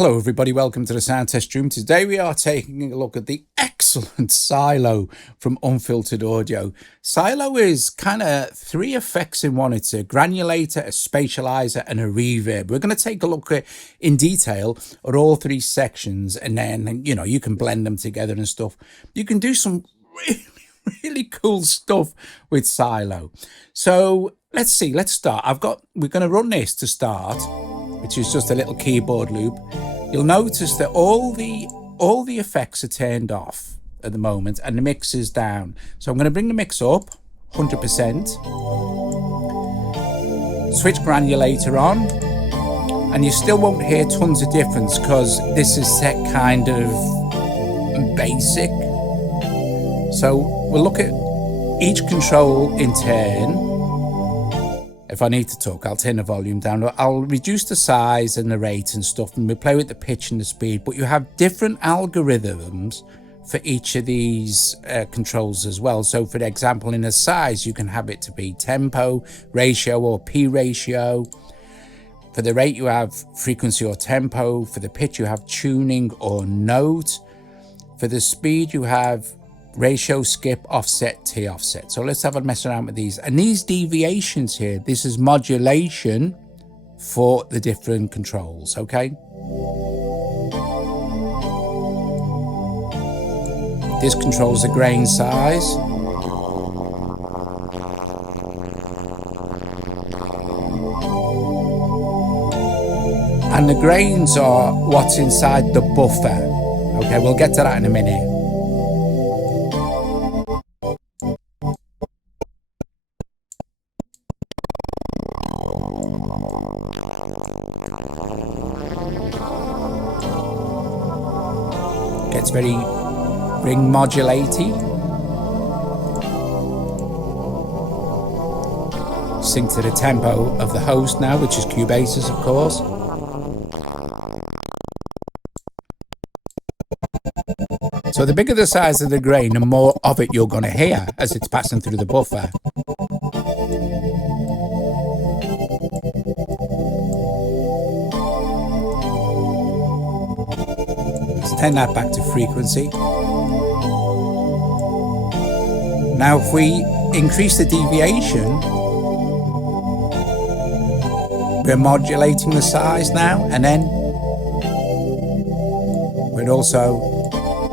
Hello everybody, welcome to the Sound Test Room. Today we are taking a look at the excellent Silo from Unfiltered Audio. Silo is kind of three effects in one. It's a granulator, a Spacializer and a reverb. We're going to take a look at, in detail at all three sections, and then, you know, you can blend them together and stuff. You can do some really cool stuff with Silo. So let's see, let's start. We're going to run this to start, which is just a little keyboard loop. You'll notice that all the effects are turned off at the moment and the mix is down. So I'm going to bring the mix up 100%, switch Granulator on, and you still won't hear tons of difference because this is set kind of basic. So we'll look at each control in turn. If I need to talk, I'll turn the volume down. I'll reduce the size and the rate and stuff, and we play with the pitch and the speed. But you have different algorithms for each of these controls as well. So for example, in the size, you can have it to be tempo, ratio, or P ratio. For the rate, you have frequency or tempo. For the pitch, you have tuning or note. For the speed, you have ratio, skip, offset, T offset. So let's have a mess around with these. And these deviations here, this is modulation for the different controls, okay? This controls the grain size. And the grains are what's inside the buffer. Okay, we'll get to that in a minute. Gets very ring modulaty. Sync to the tempo of the host now, which is Cubase's, of course. So the bigger the size of the grain, the more of it you're going to hear as it's passing through the buffer. Let's turn that back to frequency. Now if we increase the deviation, we're modulating the size now, and then we're also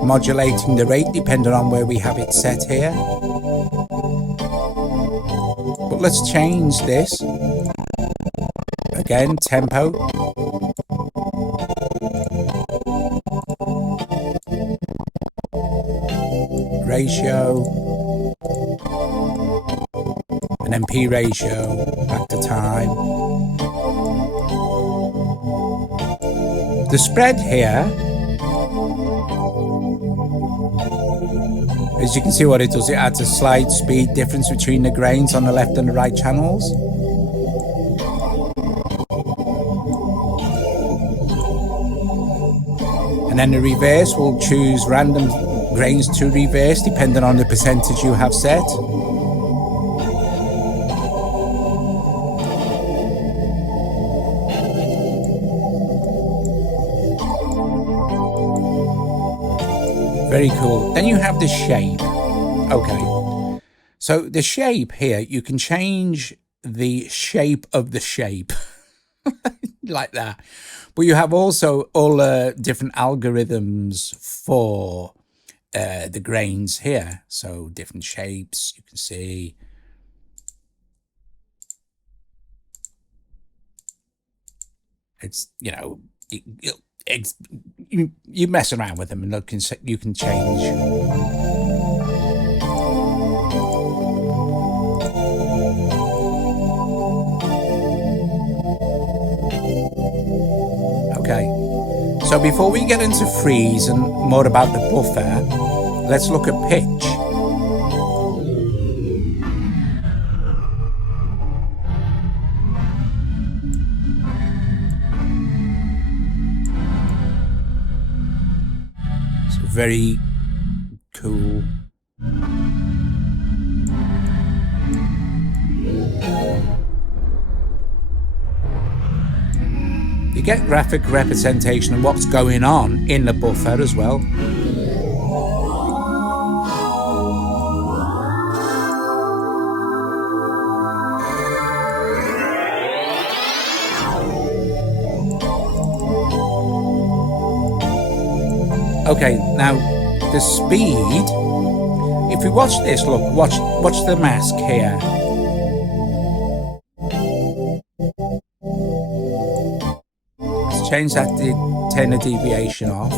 modulating the rate depending on where we have it set here. But let's change this. Again, tempo. Ratio. And then P ratio, back to time. The spread here, as you can see what it does, it adds a slight speed difference between the grains on the left and the right channels. And then the reverse will choose random grains to reverse depending on the percentage you have set. Very cool. Then you have the shape. Okay. So the shape here, you can change the shape of the shape like that. But you have also all different algorithms for the grains here. So different shapes you can see. It's, you know, you mess around with them and you can change. Okay, so before we get into freeze and more about the buffer, let's look at pitch. Very cool. You get graphic representation of what's going on in the buffer as well. Okay, now the speed, if we watch this, look, watch the mask here. Let's change that to turn the deviation off.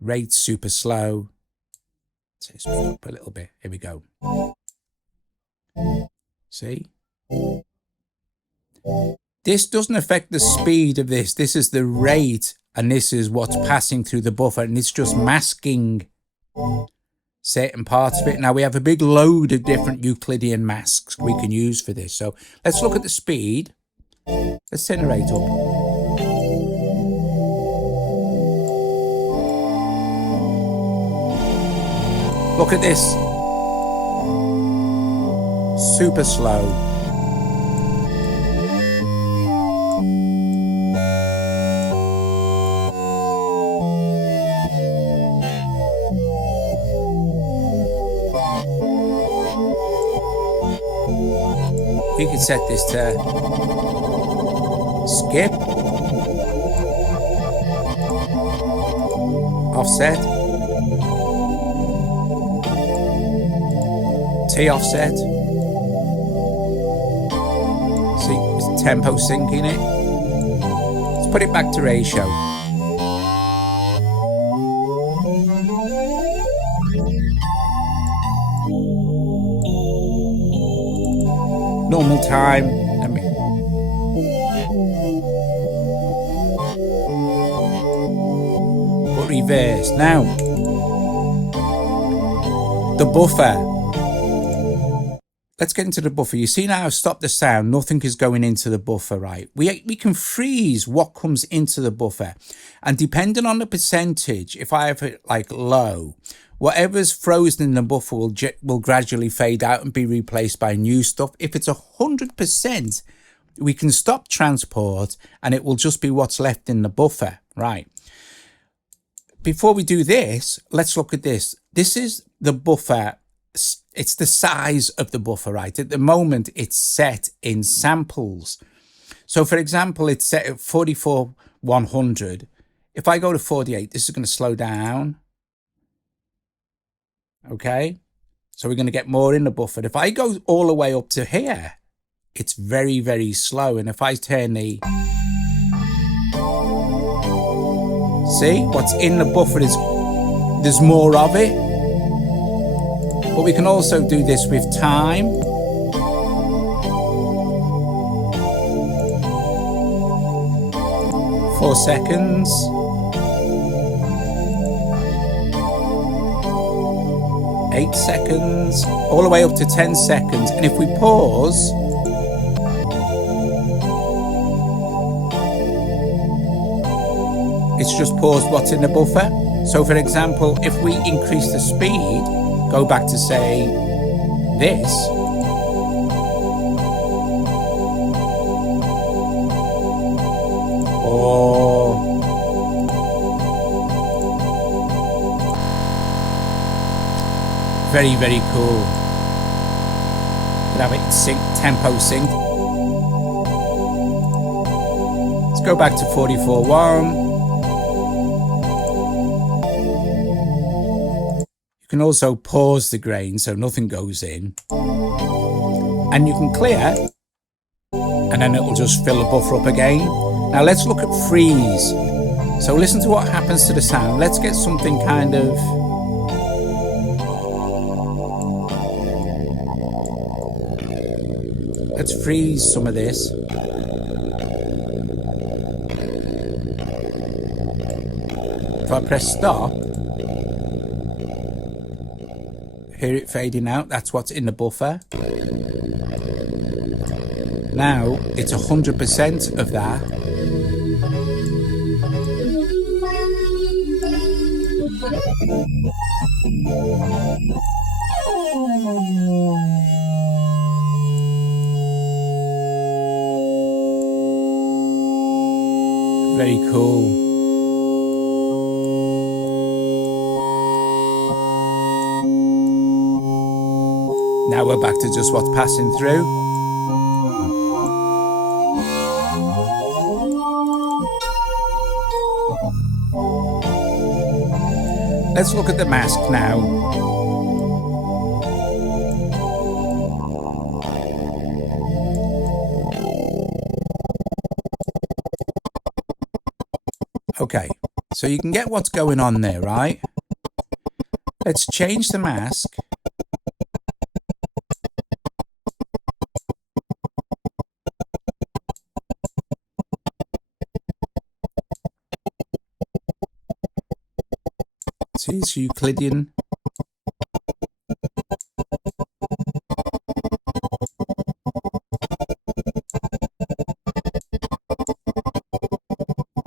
Rate super slow. Let's speed up a little bit. Here we go. See? This doesn't affect the speed of this. This is the rate, and this is what's passing through the buffer, and it's just masking certain parts of it. Now we have a big load of different Euclidean masks we can use for this. So let's look at the speed. Let's turn the rate up. Look at this. Super slow. We can set this to skip, offset, T offset. See, it's tempo syncing it. Let's put it back to ratio. Normal time. But reverse. Now, the buffer. Let's get into the buffer. You see now I've stopped the sound. Nothing is going into the buffer, right? We can freeze what comes into the buffer. And depending on the percentage, if I have it like low, whatever's frozen in the buffer will gradually fade out and be replaced by new stuff. If it's 100%, we can stop transport and it will just be what's left in the buffer, right? Before we do this, let's look at this. This is the buffer. It's the size of the buffer, right? At the moment, it's set in samples. So, for example, it's set at 44,100. If I go to 48, this is going to slow down. Okay, so we're going to get more in the buffer. If I go all the way up to here, it's very, very slow. And if I turn the... See, what's in the buffer is there's more of it. But we can also do this with time. Four seconds. 8 seconds, all the way up to 10 seconds. And if we pause, it's just paused what's in the buffer. So for example, if we increase the speed, go back to say this, or very, very cool. Could have it in sync, tempo sync. Let's go back to 44.1. You can also pause the grain so nothing goes in. And you can clear, and then it'll just fill the buffer up again. Now let's look at freeze. So listen to what happens to the sound. Let's get something kind of... Let's freeze some of this. If I press stop, hear it fading out. That's what's in the buffer. Now it's 100% of that. very cool. Now we're back to just what's passing through. Let's look at the mask now. Okay, so you can get what's going on there, right? Let's change the mask. See, it's Euclidean.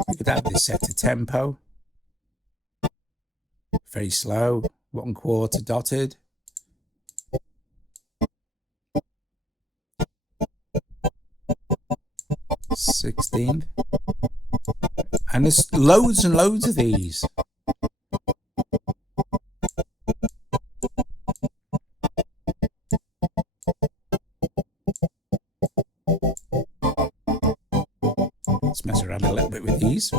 We could have this set to tempo. Very slow, 1/4 dotted. Sixteenth. And there's loads and loads of these. Let's mess around a little bit with these.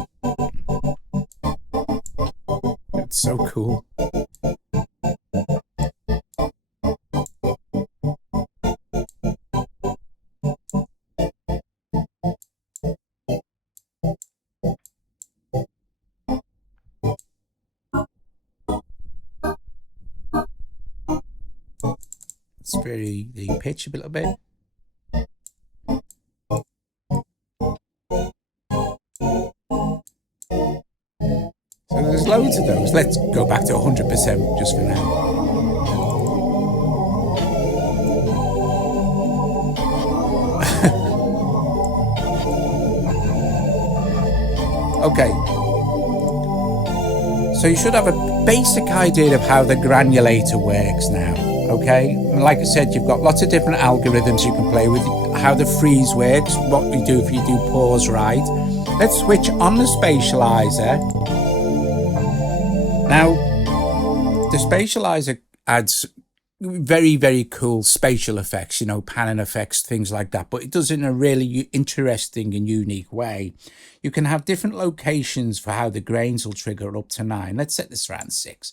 It's so cool. Let's vary the pitch a little bit. So there's loads of those. Let's go back to 100% just for now. Okay. So you should have a basic idea of how the granulator works now. Okay, and like I said, you've got lots of different algorithms you can play with, how the freeze works, what we do if you do pause right. Let's switch on the Spacializer. Now, the Spacializer adds very, very cool spatial effects, you know, panning effects, things like that, but it does it in a really interesting and unique way. You can have different locations for how the grains will trigger up to 9. Let's set this around 6.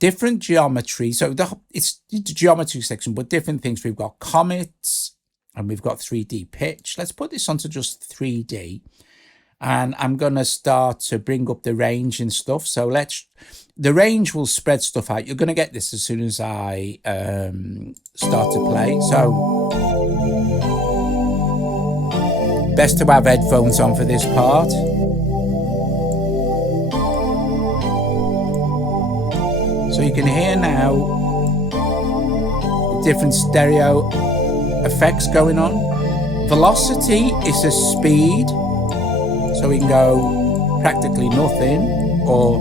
Different geometry, so it's the geometry section, but different things. We've got comets and we've got 3D pitch. Let's put this onto just 3D, and I'm going to start to bring up the range and stuff. So the range will spread stuff out. You're going to get this as soon as I start to play. So best to have headphones on for this part. So you can hear now the different stereo effects going on. Velocity is a speed, so we can go practically nothing or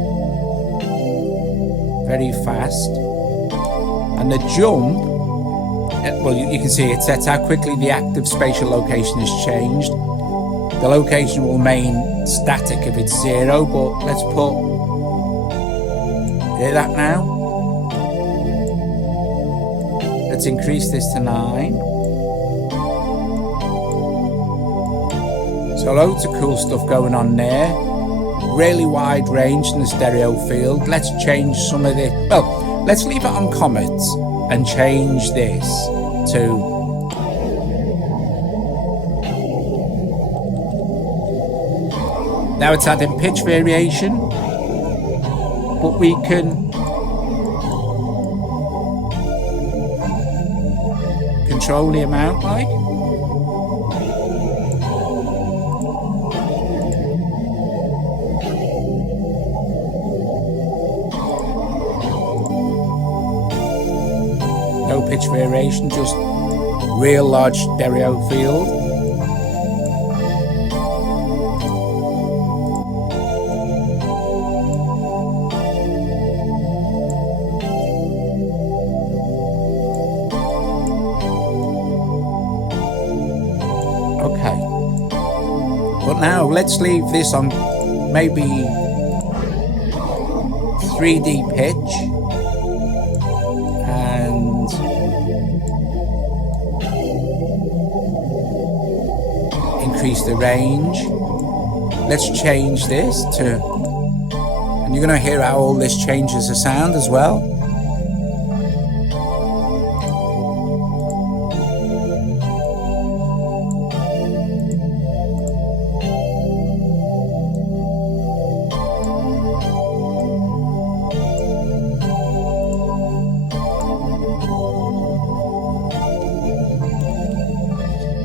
very fast. And the jump, well, you can see it sets how quickly the active spatial location has changed. The location will remain static if it's 0, but let's put, hear that now? Let's increase this to 9. So loads of cool stuff going on there. Really wide range in the stereo field. Let's change some of this. Well, let's leave it on comets and change this to now it's adding pitch variation, but we can control the amount, like. No pitch variation, just real large stereo field. But now let's leave this on maybe 3D pitch and increase the range. Let's change this to, and you're going to hear how all this changes the sound as well.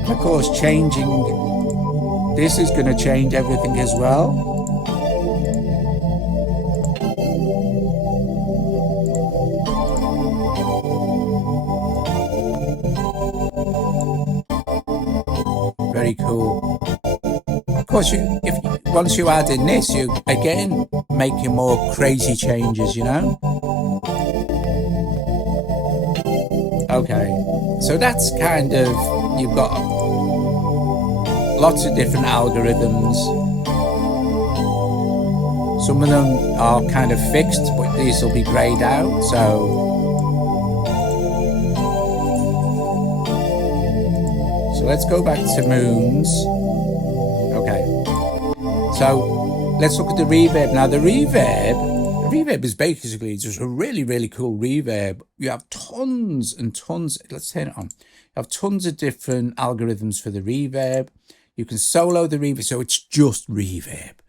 Of course, changing this is going to change everything as well. Very cool. Of course, once you add in this, you again making more crazy changes, you know. Okay, so that's kind of, you've got lots of different algorithms. Some of them are kind of fixed, but these will be grayed out. So let's go back to Moons. Okay, so let's look at the reverb. Now the reverb is basically just a really cool reverb. You have tons and tons. Let's turn it on. You have tons of different algorithms for the reverb. You can solo the reverb, so it's just reverb.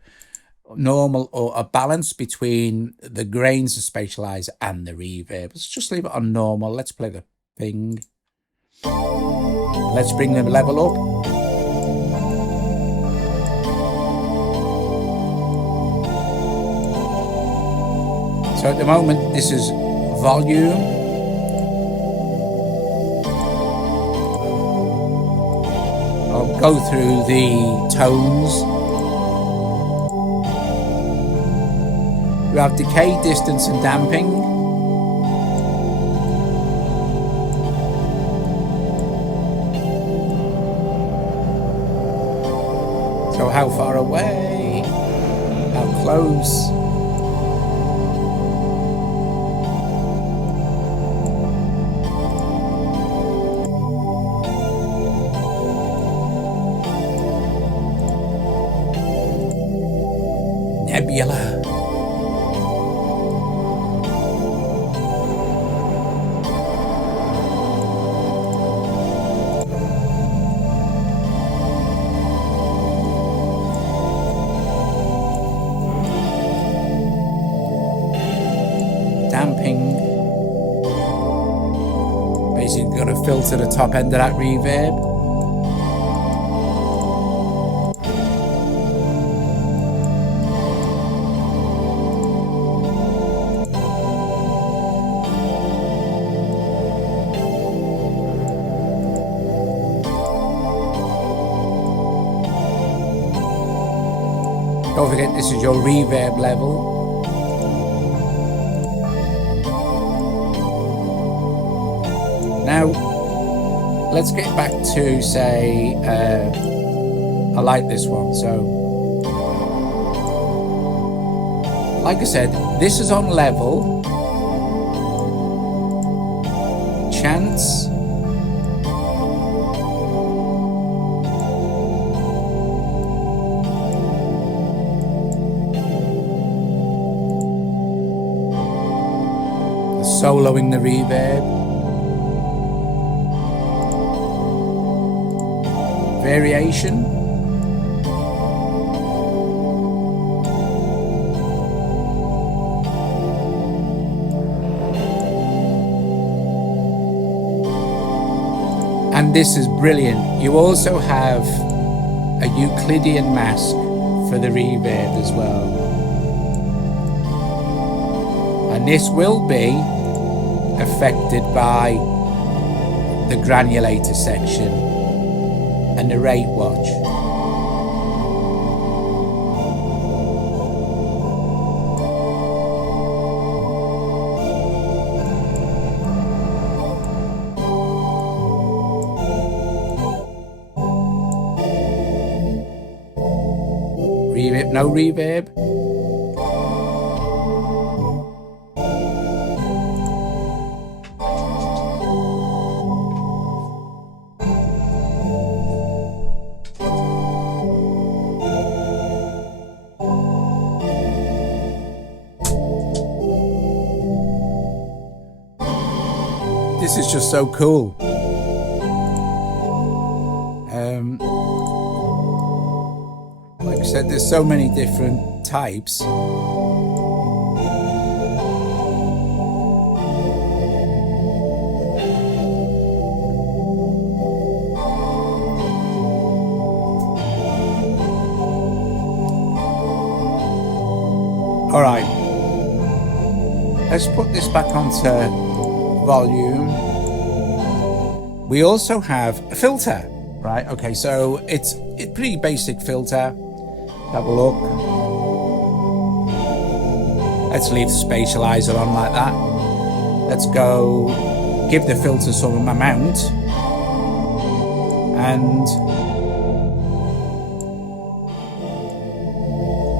Normal or a balance between the grains and Spacializer and the reverb. Let's just leave it on normal. Let's play the thing. Let's bring the level up. So at the moment, this is volume. I'll go through the tones. You have decay, distance and damping. So how far away? How close? Nebula. Damping. Basically got to filter the top end of that reverb. Don't forget, this is your reverb level. Now, let's get back to, say, I like this one. So, like I said, this is on level. Chance. Soloing the reverb. Variation. And this is brilliant. You also have a Euclidean mask for the reverb as well. And this will be affected by the Granulator section and the rate watch. Reverb, no reverb. This is just so cool. Like I said, there's so many different types. All right, let's put this back onto volume. We also have a filter, right? Okay, so it's a pretty basic filter. Have a look. Let's leave the Spacializer on like that. Let's go give the filter some amount, and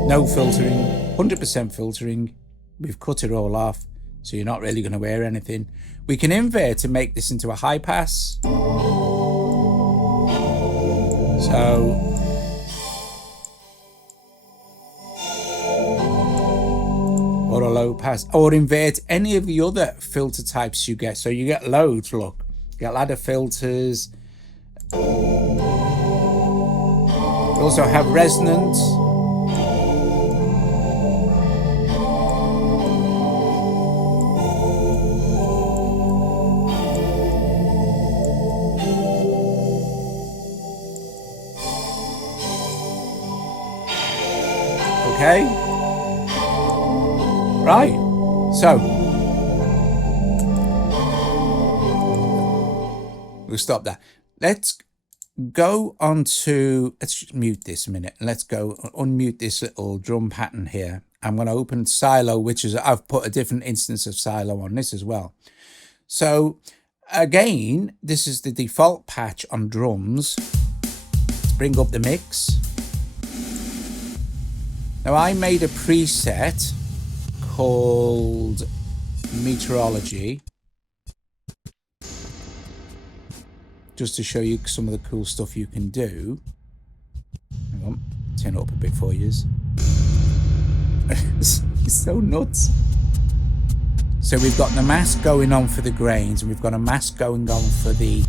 no filtering, 100% filtering. We've cut it all off, so you're not really going to wear anything. We can invert to make this into a high pass. So or a low pass, or invert any of the other filter types you get. So you get loads, look. You get ladder filters. We also have resonance. Okay, right, so we'll stop that. Let's go on to, let's just mute this a minute. Let's go unmute this little drum pattern here. I'm going to open Silo, which is, I've put a different instance of Silo on this as well. So again, this is the default patch on drums. Let's bring up the mix. Now I made a preset called Meteorology, just to show you some of the cool stuff you can do. Hang on, turn it up a bit for you. It's so nuts. So we've got the mask going on for the grains, and we've got a mask going on for the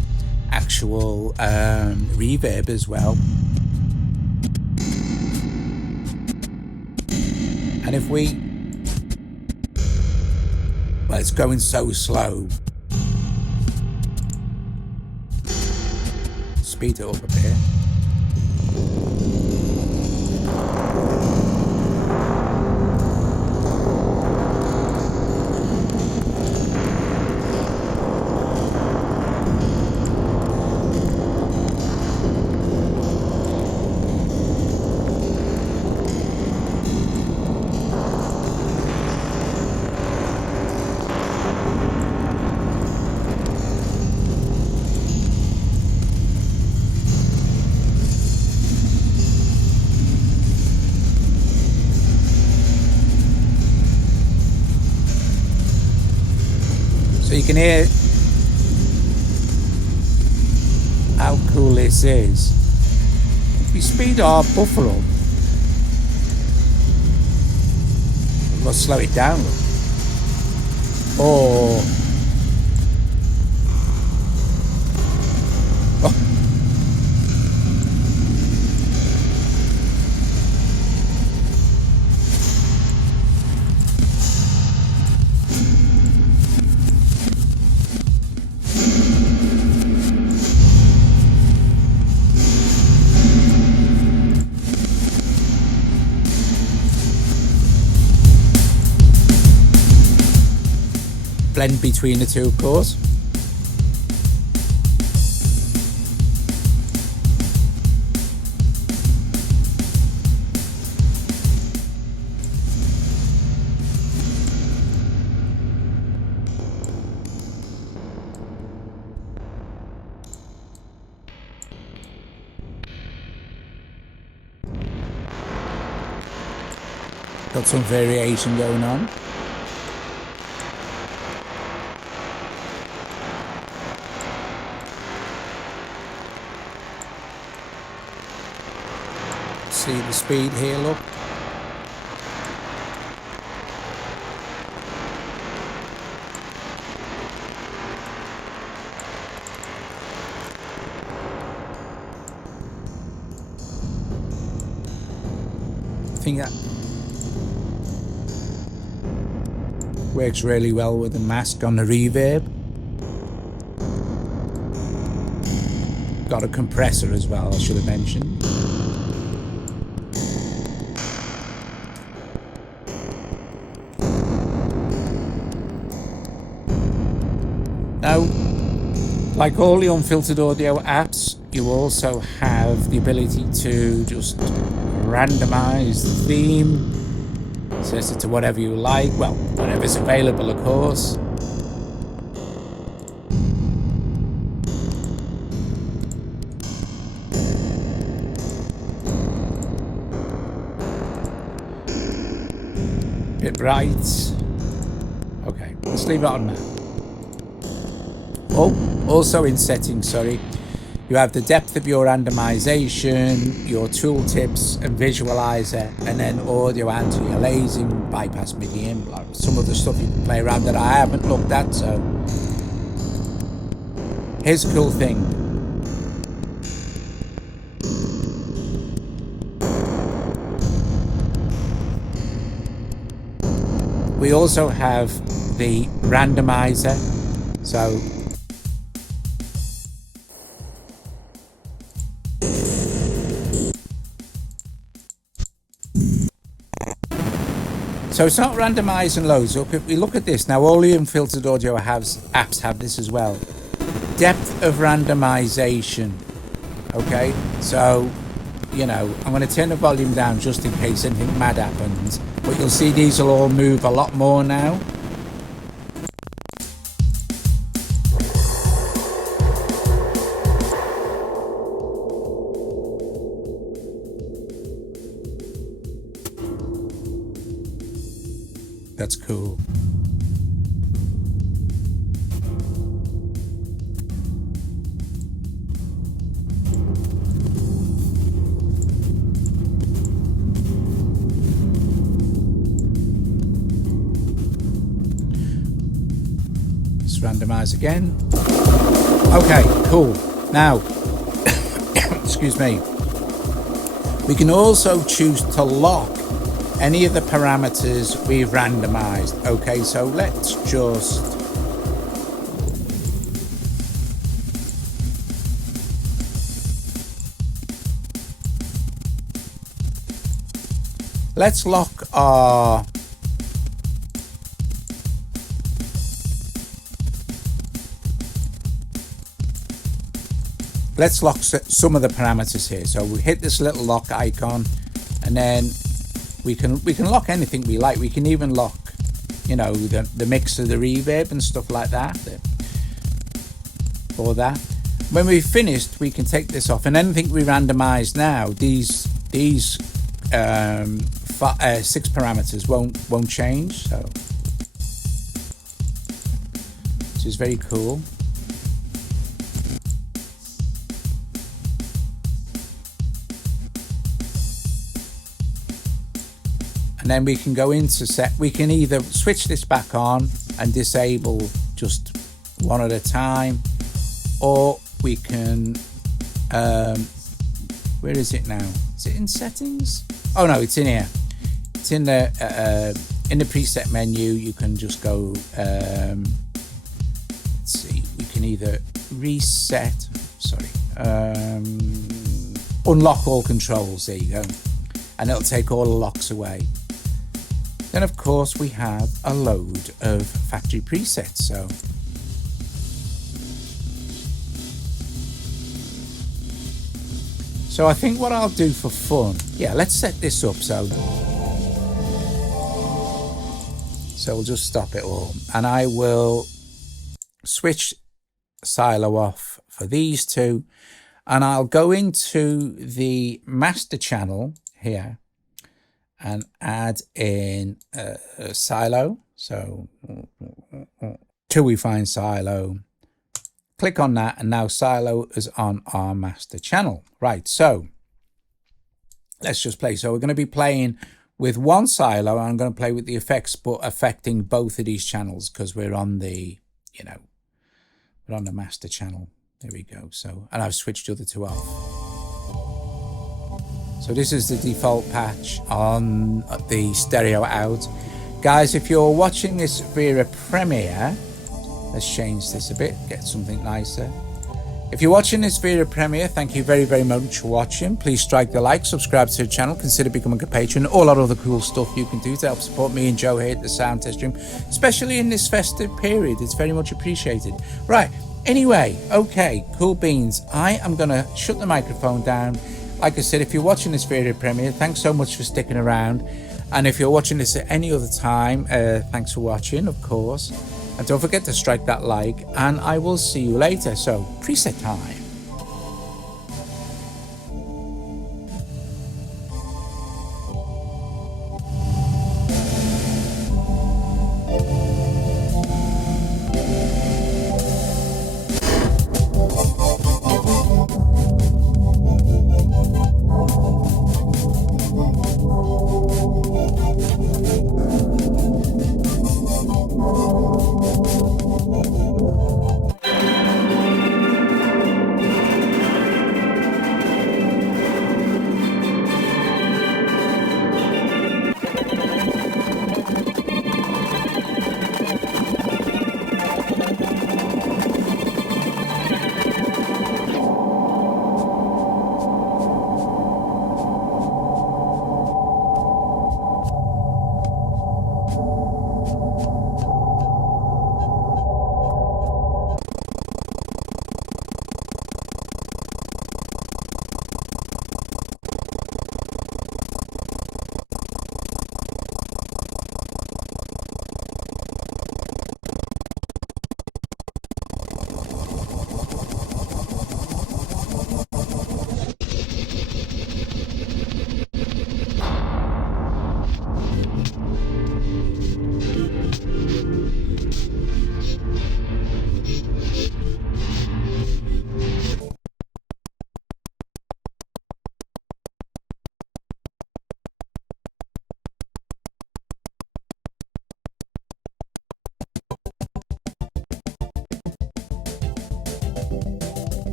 actual reverb as well. And if we, well, it's going so slow. Speed it up a bit. So you can hear how cool this is. If we speed our buffer up, we'll slow it down. Or blend between the two, of course. got some variation going on. See the speed here, look. I think that works really well with the mask on the reverb. Got a compressor as well, I should have mentioned. Now, like all the unfiltered audio apps, you also have the ability to just randomize the theme, set it to whatever you like, well, whatever's available, of course. Bit bright. Okay, let's leave it on now. Oh, also in settings, sorry, you have the depth of your randomization, your tooltips and visualizer, and then audio anti-aliasing, bypass MIDI in, like some of the stuff you can play around that I haven't looked at. So here's a cool thing. We also have the randomizer, so it's not randomizing loads up. If we look at this now, all the unfiltered audio apps have this as well. Depth of randomization. Okay, so you know, I'm going to turn the volume down just in case anything mad happens, but you'll see these will all move a lot more now. That's cool. Let's randomize again. Okay, cool. Now, excuse me. We can also choose to lock any of the parameters we've randomized. Okay, so let's just lock our some of the parameters here. So we hit this little lock icon, and then we can lock anything we like. We can even lock, you know, the mix of the reverb and stuff like that. For that, when we've finished, we can take this off, and anything we randomize now, these 6 parameters won't change. So, which is very cool. And then we can go into we can either switch this back on and disable just one at a time, or we can, where is it now? Is it in settings? Oh no, it's in here. It's in the preset menu. You can just go, let's see, we can either unlock all controls, there you go. And it'll take all the locks away. Then of course we have a load of factory presets. So I think what I'll do for fun, yeah, let's set this up. So we'll just stop it all, and I will switch silo off for these two, and I'll go into the master channel here, and add in a silo. So till we find silo, click on that, and now silo is on our master channel. Right, so let's just play. So we're going to be playing with one silo, and I'm going to play with the effects, but affecting both of these channels because we're on the, you know, we're on the master channel. There we go. So, and I've switched the other two off. So this is the default patch on the stereo out. Guys, if you're watching this via Premiere, let's change this a bit, get something nicer. If you're watching this via Premiere, thank you very, very much for watching. Please strike the like, subscribe to the channel, consider becoming a patron, all that other cool stuff you can do to help support me and Joe here at the Sound Test Room, especially in this festive period. It's very much appreciated. Right, anyway, okay, cool beans. I am going to shut the microphone down. Like I said, if you're watching this via Premiere, thanks so much for sticking around. And if you're watching this at any other time, thanks for watching, of course. And don't forget to strike that like, and I will see you later. So, preset time.